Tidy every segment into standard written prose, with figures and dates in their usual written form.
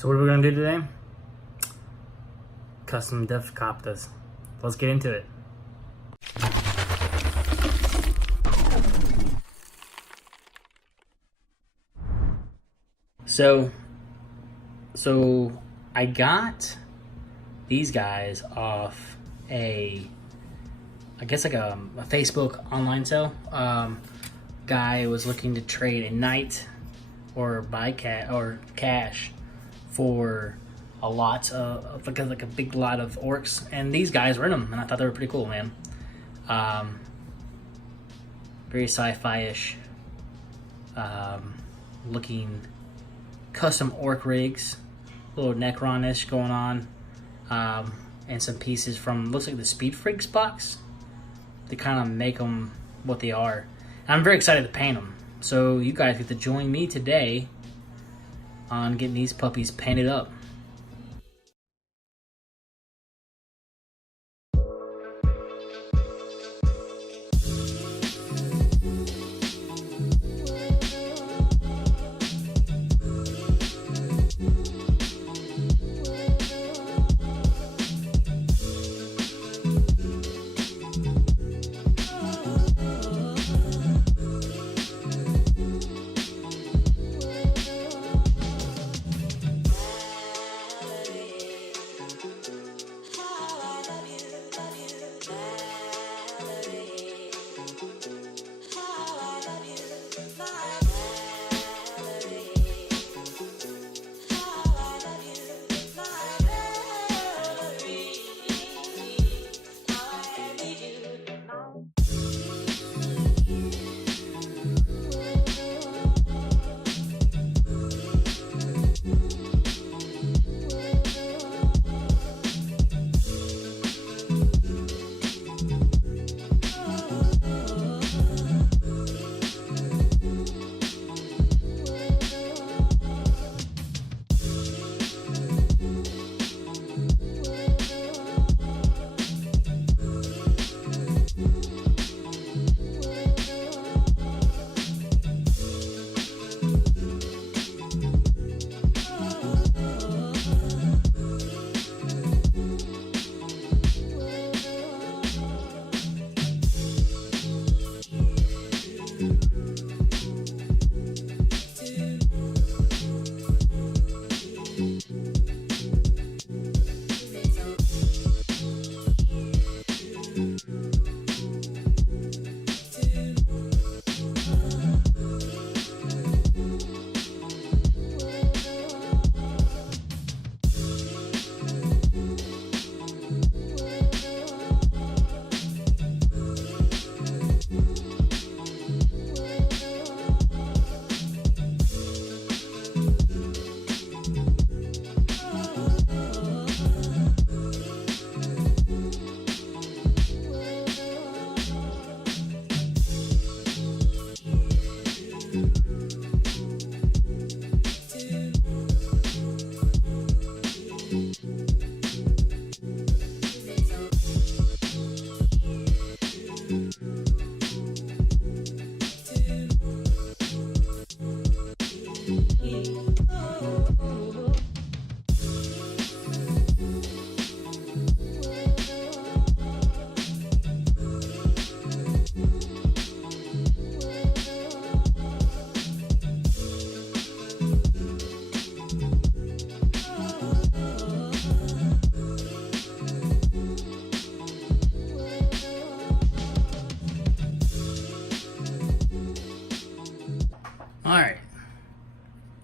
So what are we gonna do today? Kustom Deffkoptas. Let's get into it. So I got these guys off I guess like a Facebook online sale. Guy was looking to trade a knight or buy cash for a lot of like a big lot of orcs, and these guys were in them, and I thought they were pretty cool, man. Very sci-fi-ish looking custom orc rigs, a little Necron-ish going on, and some pieces from, looks like the Speed Freaks box to kind of make them what they are. And I'm very excited to paint them. So you guys get to join me today on getting these puppies painted up.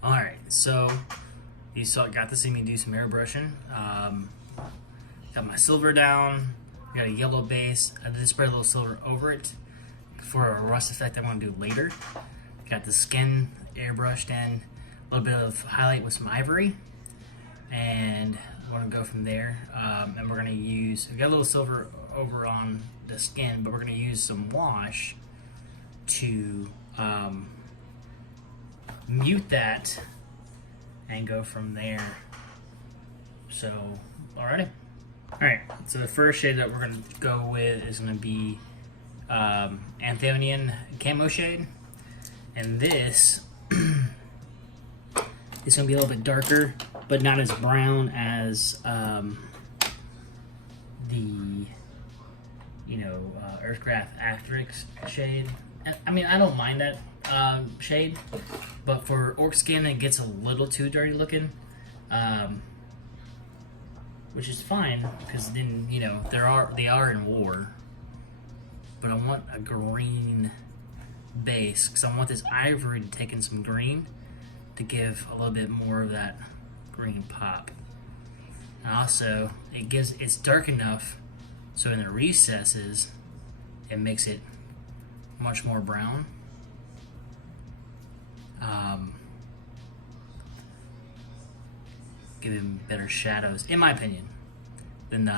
Alright, so you got to see me do some airbrushing. Got my silver down, got a yellow base. I did spray a little silver over it for a rust effect I want to do later. Got the skin airbrushed in, a little bit of highlight with some ivory, and I want to go from there. And we're going to use, we got a little silver over on the skin, but we're going to use some wash to mute that and go from there. So, alrighty. Alright, so the first shade that we're going to go with is going to be Anthonian Camo shade. And this is going to be a little bit darker. but not as brown as the Earthcraft Asterix shade. I mean, I don't mind that shade, but for orc skin it gets a little too dirty looking, which is fine because then they are in war. But I want a green base because I want this ivory to take in some green to give a little bit more of that green pop. And also, it's dark enough so in the recesses it makes it much more brown. Giving better shadows, in my opinion, than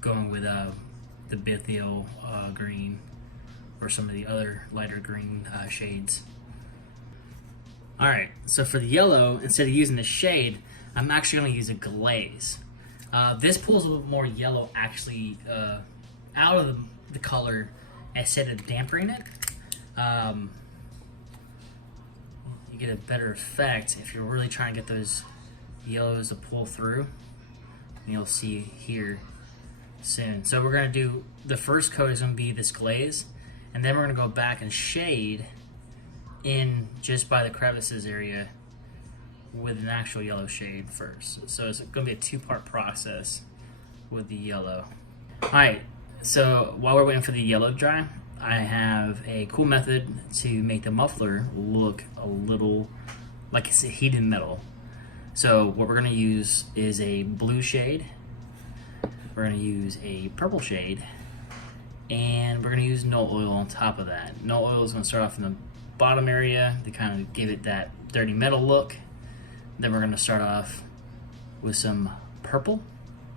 going with the Bithyl green or some of the other lighter green shades. Alright, so for the yellow, instead of using the shade, I'm actually going to use a glaze. This pulls a little more yellow actually out of the color instead of dampening it. You get a better effect if you're really trying to get those yellows to pull through. And you'll see here soon. So we're going to do, the first coat is going to be this glaze, and then we're going to go back and shade in just by the crevices area with an actual yellow shade first. So it's going to be a two-part process with the yellow. Alright, so while we're waiting for the yellow to dry, I have a cool method to make the muffler look a little like it's a heated metal. So what we're going to use is a blue shade, we're going to use a purple shade, and we're going to use null oil on top of that. Null oil is going to start off in the bottom area to kind of give it that dirty metal look. Then we're going to start off with some purple,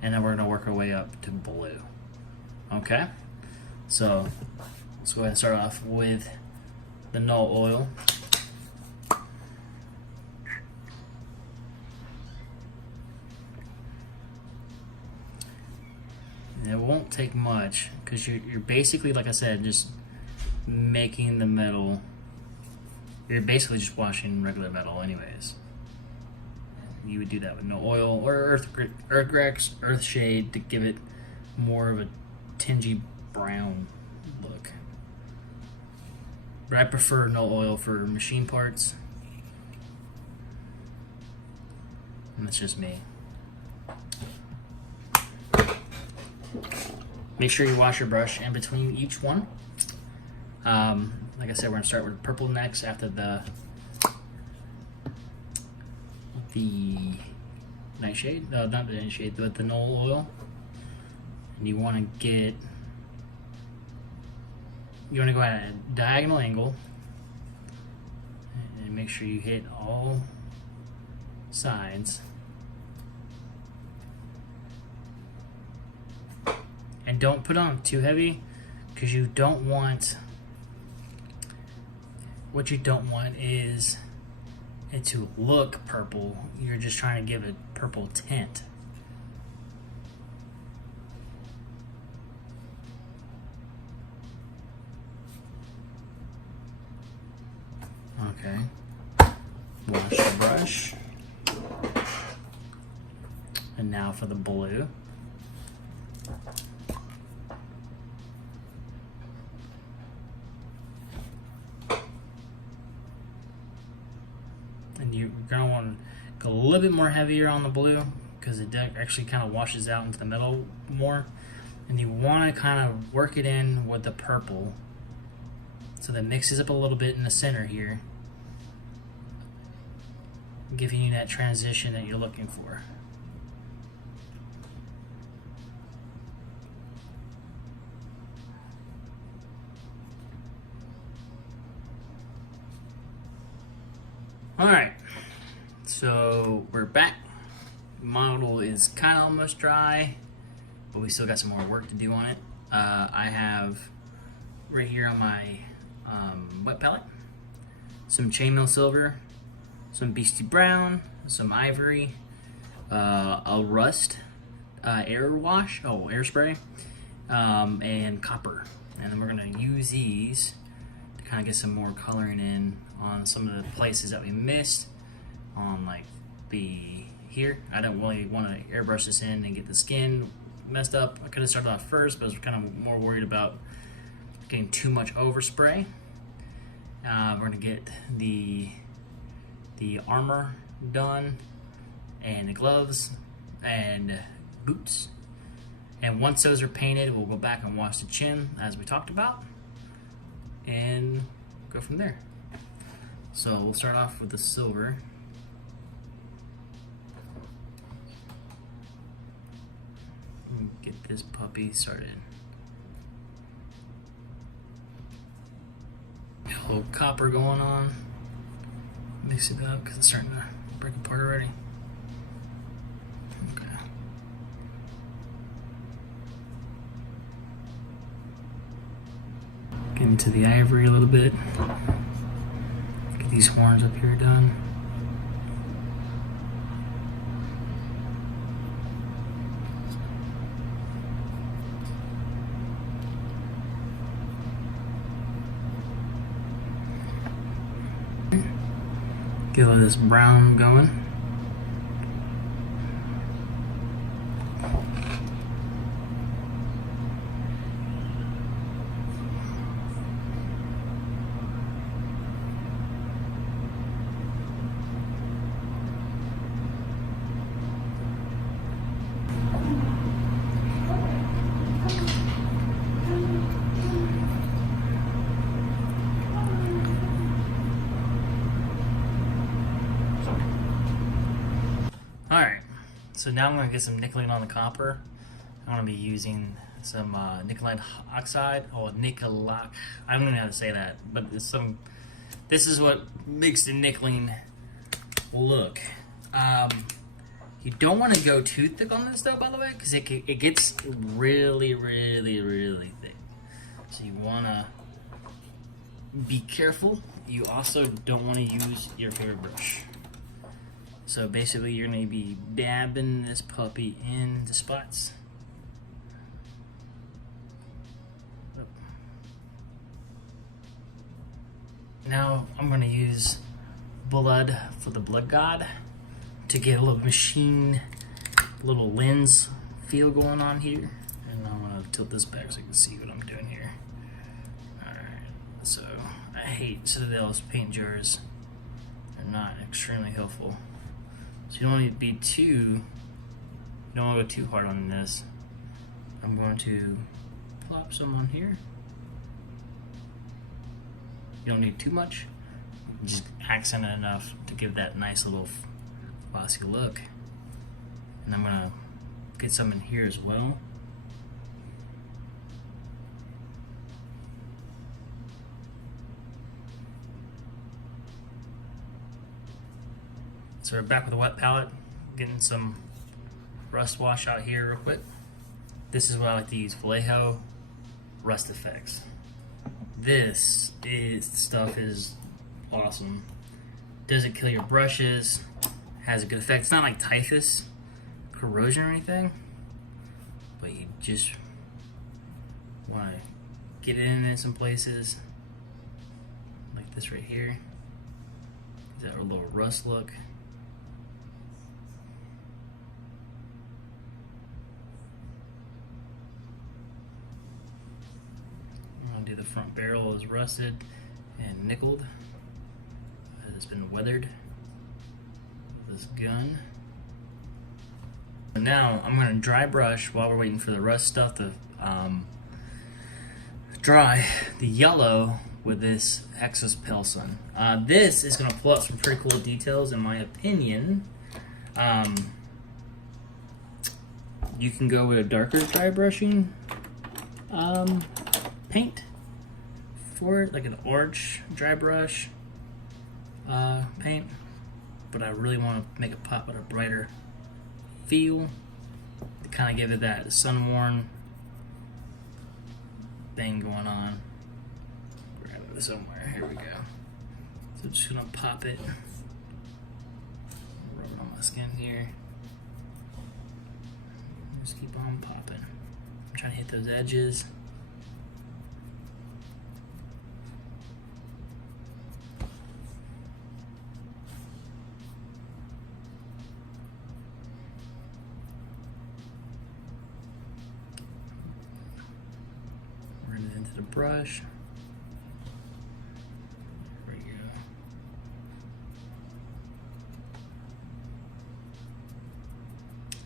and then we're going to work our way up to blue. Okay? So let's go ahead and start off with the null oil. And it won't take much because you're basically, like I said, just making the metal. You're basically just washing regular metal anyways. You would do that with no oil or earth shade to give it more of a tingy brown look. But I prefer no oil for machine parts. And that's just me. Make sure you wash your brush in between each one. Like I said, we're gonna start with purple next after the nightshade. No, not the nightshade, but the null oil. And you want to go at a diagonal angle and make sure you hit all sides. And don't put on too heavy because you don't want, what you don't want is it to look purple. You're just trying to give it purple tint. Okay. Wash the brush. And now for the blue. And you're going to want to go a little bit more heavier on the blue because it actually kind of washes out into the middle more. And you want to kind of work it in with the purple so that mixes up a little bit in the center here, giving you that transition that you're looking for. Alright, so we're back. Model is kind of almost dry, but we still got some more work to do on it. I have right here on my wet palette some chainmail silver, some beastie brown, some ivory, a rust air spray, and copper. And then we're going to use these to kind of get some more coloring in on some of the places that we missed on like the here. I don't really want to airbrush this in and get the skin messed up. I could have started off first, but I was kind of more worried about getting too much overspray. We're gonna get the armor done, and the gloves and boots. And once those are painted, we'll go back and wash the chin as we talked about, and go from there. So we'll start off with the silver. Get this puppy started. Got a little copper going on. Mix it up because it's starting to break apart already. Okay. Get into the ivory a little bit. Get these horns up here done. Get all this brown going. Alright, so now I'm going to get some nickeling on the copper. I'm going to be using some nickel oxide, or nickel. I don't even know how to say that, but this is what makes the nickeling look. You don't want to go too thick on this though, by the way, because it gets really, really, really thick. So you want to be careful. You also don't want to use your hairbrush. So basically you're going to be dabbing this puppy into spots. Now I'm going to use blood for the blood god to get a little machine, little lens feel going on here. And I'm going to tilt this back so you can see what I'm doing here. Alright, so I hate Citadel's paint jars. They're not extremely helpful. So you don't need to be you don't want to go too hard on this. I'm going to plop some on here. You don't need too much. Just accent it enough to give that nice little glossy look. And I'm going to get some in here as well. So we're back with a wet palette, getting some rust wash out here real quick. This is what I like to use, Vallejo Rust Effects. Stuff is awesome. Doesn't kill your brushes, has a good effect. It's not like typhus, corrosion or anything, but you just want to get it in some places, like this right here. That little rust look. The front barrel is rusted and nickeled. It's been weathered with this gun. And now I'm going to dry brush while we're waiting for the rust stuff to dry the yellow with this Hexus Pelson. This is going to pull up some pretty cool details in my opinion. You can go with a darker dry brushing paint for it, like an orange dry brush paint, but I really want to make it pop with a brighter feel to kind of give it that sun-worn thing going on. Grab it somewhere, here we go. So just gonna pop it, rub it on my skin here, just keep on popping. I'm trying to hit those edges. to the brush. There we go.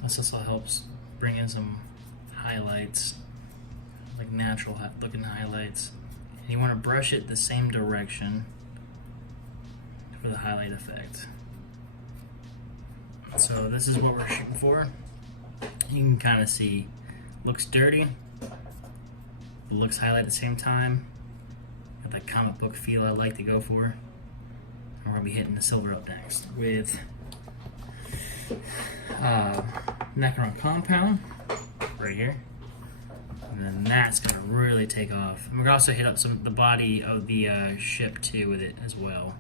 This also helps bring in some highlights, like natural looking highlights. And you want to brush it the same direction for the highlight effect. So this is what we're shooting for. You can kind of see, looks dirty, but looks highlight at the same time. Got that comic book feel I like to go for. And we're gonna be hitting the silver up next with macaron compound right here. And then that's gonna really take off. And we're gonna also hit up the body of the ship too with it as well,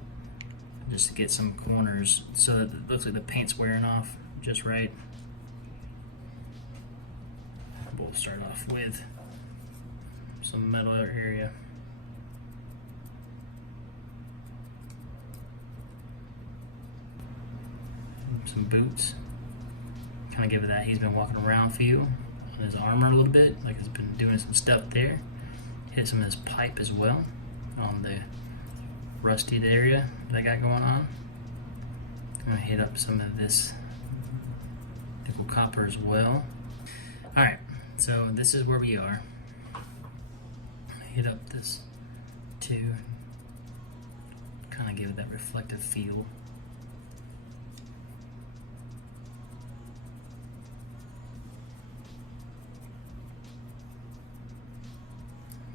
just to get some corners so that it looks like the paint's wearing off just right. We'll start off with some metal area. Some boots. Kind of give it that he's been walking around feel on his armor a little bit, like he's been doing some stuff there. Hit some of his pipe as well on the rusted area that I got going on. I'm gonna hit up some of this nickel copper as well. Alright, so this is where we are. Hit up this to kind of give it that reflective feel.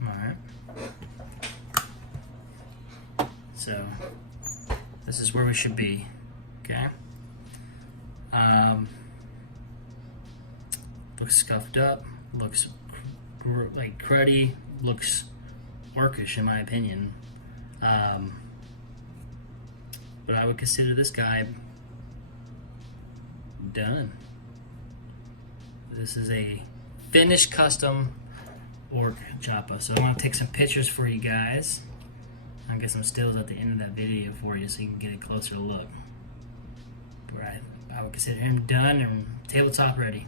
Alright. So this is where we should be. Okay. Looks scuffed up, looks like cruddy, looks orcish in my opinion. But I would consider this guy done. This is a finished custom orc choppa. So I'm gonna take some pictures for you guys. I'll get some stills at the end of that video for you so you can get a closer look. But I would consider him done and tabletop ready.